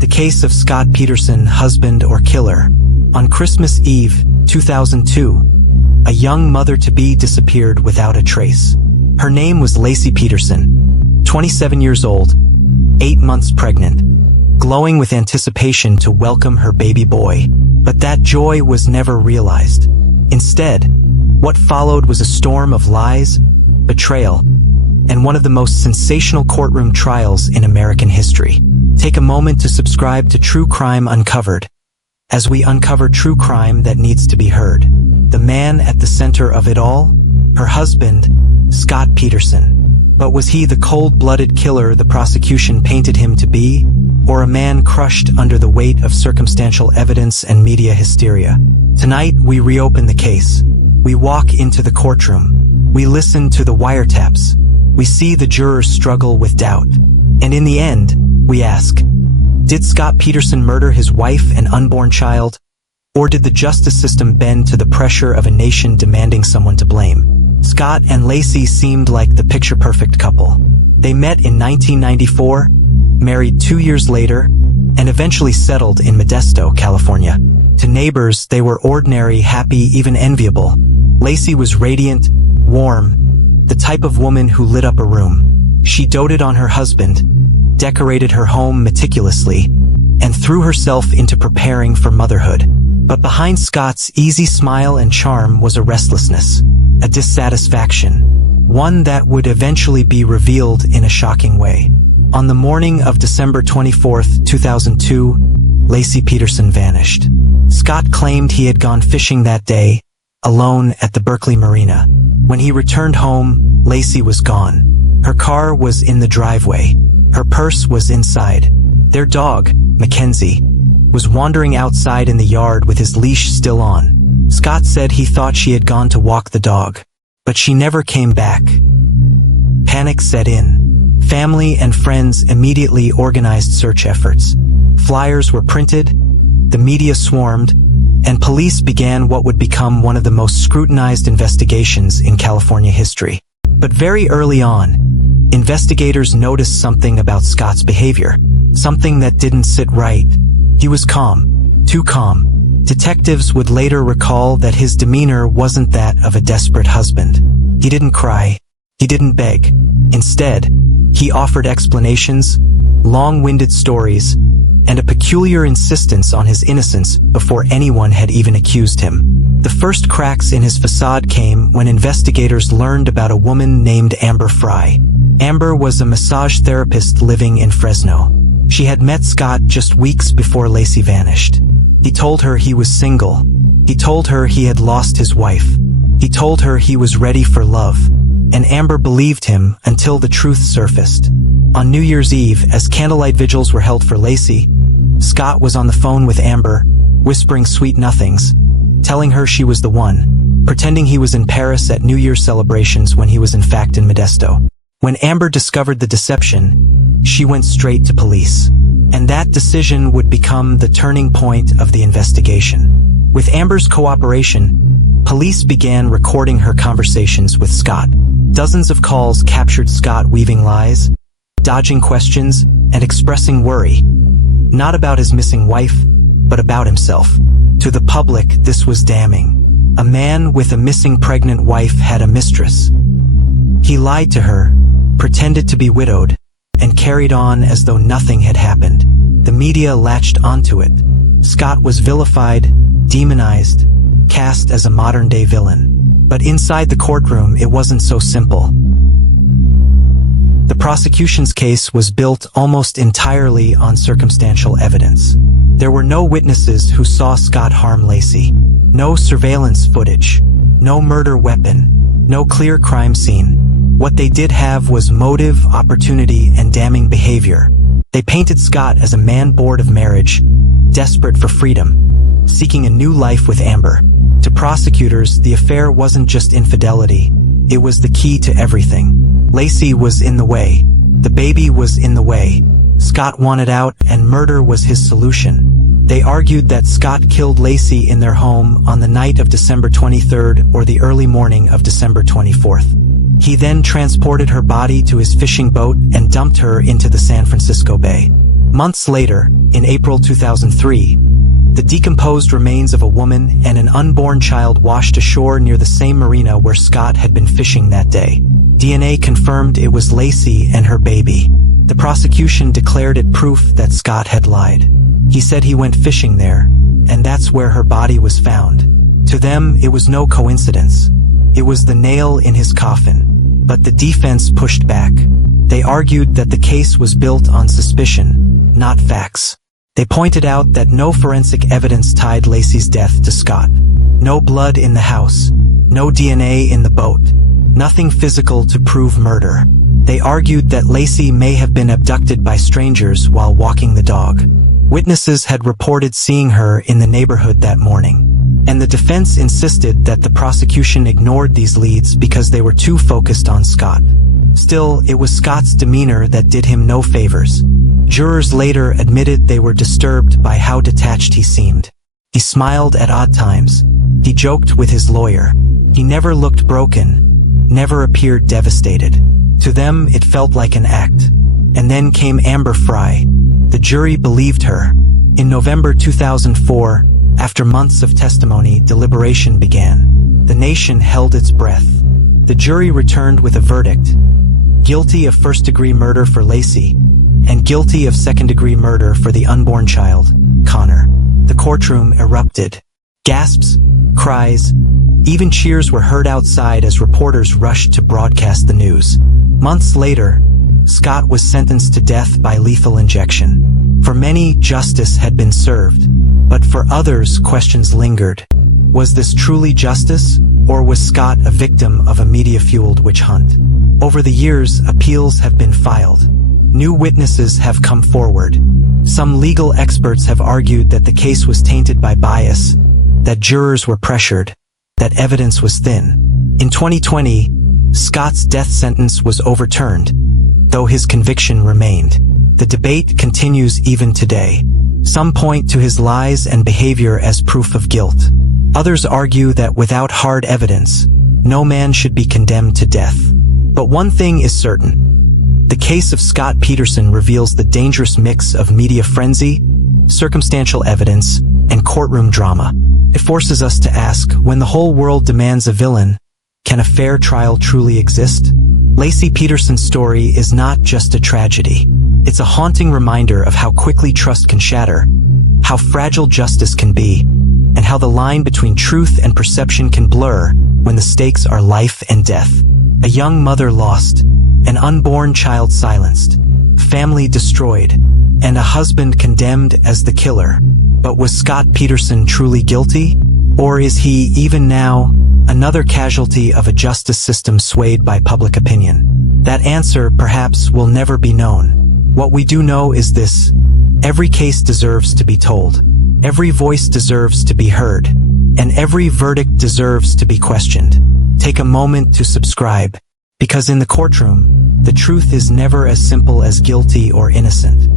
The case of Scott Peterson, husband or killer. On Christmas Eve, 2002, a young mother-to-be disappeared without a trace. Her name was Laci Peterson, 27 years old, 8 months pregnant, glowing with anticipation to welcome her baby boy. But that joy was never realized. Instead, what followed was a storm of lies, betrayal, and one of the most sensational courtroom trials in American history. Take a moment to subscribe to True Crime Uncovered, as we uncover true crime that needs to be heard. The man at the center of it all? Her husband, Scott Peterson. But was he the cold-blooded killer the prosecution painted him to be, or a man crushed under the weight of circumstantial evidence and media hysteria? Tonight, we reopen the case. We walk into the courtroom. We listen to the wiretaps. We see the jurors struggle with doubt. And in the end, we ask, did Scott Peterson murder his wife and unborn child? Or did the justice system bend to the pressure of a nation demanding someone to blame? Scott and Laci seemed like the picture-perfect couple. They met in 1994, married 2 years later, and eventually settled in Modesto, California. To neighbors, they were ordinary, happy, even enviable. Laci was radiant, warm, the type of woman who lit up a room. She doted on her husband, decorated her home meticulously, and threw herself into preparing for motherhood. But behind Scott's easy smile and charm was a restlessness, a dissatisfaction, one that would eventually be revealed in a shocking way. On the morning of December 24, 2002, Laci Peterson vanished. Scott claimed he had gone fishing that day, alone at the Berkeley Marina. When he returned home, Laci was gone. Her car was in the driveway. Her purse was inside. Their dog, Mackenzie, was wandering outside in the yard with his leash still on. Scott said he thought she had gone to walk the dog, but she never came back. Panic set in. Family and friends immediately organized search efforts. Flyers were printed, the media swarmed, and police began what would become one of the most scrutinized investigations in California history. But very early on, investigators noticed something about Scott's behavior, something that didn't sit right. He was calm, too calm. Detectives would later recall that his demeanor wasn't that of a desperate husband. He didn't cry. He didn't beg. Instead, he offered explanations, long-winded stories, and a peculiar insistence on his innocence before anyone had even accused him. The first cracks in his facade came when investigators learned about a woman named Amber Fry. Amber was a massage therapist living in Fresno. She had met Scott just weeks before Laci vanished. He told her he was single. He told her he had lost his wife. He told her he was ready for love. And Amber believed him until the truth surfaced. On New Year's Eve, as candlelight vigils were held for Laci, Scott was on the phone with Amber, whispering sweet nothings, telling her she was the one, pretending he was in Paris at New Year's celebrations when he was in fact in Modesto. When Amber discovered the deception, she went straight to police. And that decision would become the turning point of the investigation. With Amber's cooperation, police began recording her conversations with Scott. Dozens of calls captured Scott weaving lies, dodging questions, and expressing worry. Not about his missing wife, but about himself. To the public, this was damning. A man with a missing pregnant wife had a mistress. He lied to her, pretended to be widowed, and carried on as though nothing had happened. The media latched onto it. Scott was vilified, demonized, cast as a modern-day villain. But inside the courtroom, it wasn't so simple. The prosecution's case was built almost entirely on circumstantial evidence. There were no witnesses who saw Scott harm Laci, no surveillance footage, no murder weapon, no clear crime scene. What they did have was motive, opportunity, and damning behavior. They painted Scott as a man bored of marriage, desperate for freedom, seeking a new life with Amber. To prosecutors, the affair wasn't just infidelity, it was the key to everything. Laci was in the way. The baby was in the way. Scott wanted out, and murder was his solution. They argued that Scott killed Laci in their home on the night of December 23rd or the early morning of December 24th. He then transported her body to his fishing boat and dumped her into the San Francisco Bay. Months later, in April 2003, the decomposed remains of a woman and an unborn child washed ashore near the same marina where Scott had been fishing that day. DNA confirmed it was Laci and her baby. The prosecution declared it proof that Scott had lied. He said he went fishing there, and that's where her body was found. To them, it was no coincidence. It was the nail in his coffin. But the defense pushed back. They argued that the case was built on suspicion, not facts. They pointed out that no forensic evidence tied Laci's death to Scott. No blood in the house, no DNA in the boat, nothing physical to prove murder. They argued that Laci may have been abducted by strangers while walking the dog. Witnesses had reported seeing her in the neighborhood that morning. And the defense insisted that the prosecution ignored these leads because they were too focused on Scott. Still, it was Scott's demeanor that did him no favors. Jurors later admitted they were disturbed by how detached he seemed. He smiled at odd times. He joked with his lawyer. He never looked broken, never appeared devastated. To them, it felt like an act. And then came Amber Fry. The jury believed her. In November 2004, after months of testimony, deliberation began. The nation held its breath. The jury returned with a verdict: guilty of first-degree murder for Laci, and guilty of second-degree murder for the unborn child, Connor. The courtroom erupted. Gasps, cries, even cheers were heard outside as reporters rushed to broadcast the news. Months later, Scott was sentenced to death by lethal injection. For many, justice had been served, but for others, questions lingered. Was this truly justice, or was Scott a victim of a media-fueled witch hunt? Over the years, appeals have been filed. New witnesses have come forward. Some legal experts have argued that the case was tainted by bias, that jurors were pressured, that evidence was thin. In 2020, Scott's death sentence was overturned, though his conviction remained. The debate continues even today. Some point to his lies and behavior as proof of guilt. Others argue that without hard evidence, no man should be condemned to death. But one thing is certain. The case of Scott Peterson reveals the dangerous mix of media frenzy, circumstantial evidence, and courtroom drama. It forces us to ask, when the whole world demands a villain, can a fair trial truly exist? Laci Peterson's story is not just a tragedy. It's a haunting reminder of how quickly trust can shatter, how fragile justice can be, and how the line between truth and perception can blur when the stakes are life and death. A young mother lost, an unborn child silenced, family destroyed, and a husband condemned as the killer. But was Scott Peterson truly guilty? Or is he, even now, another casualty of a justice system swayed by public opinion? That answer, perhaps, will never be known. What we do know is this: every case deserves to be told, every voice deserves to be heard, and every verdict deserves to be questioned. Take a moment to subscribe, because in the courtroom, the truth is never as simple as guilty or innocent.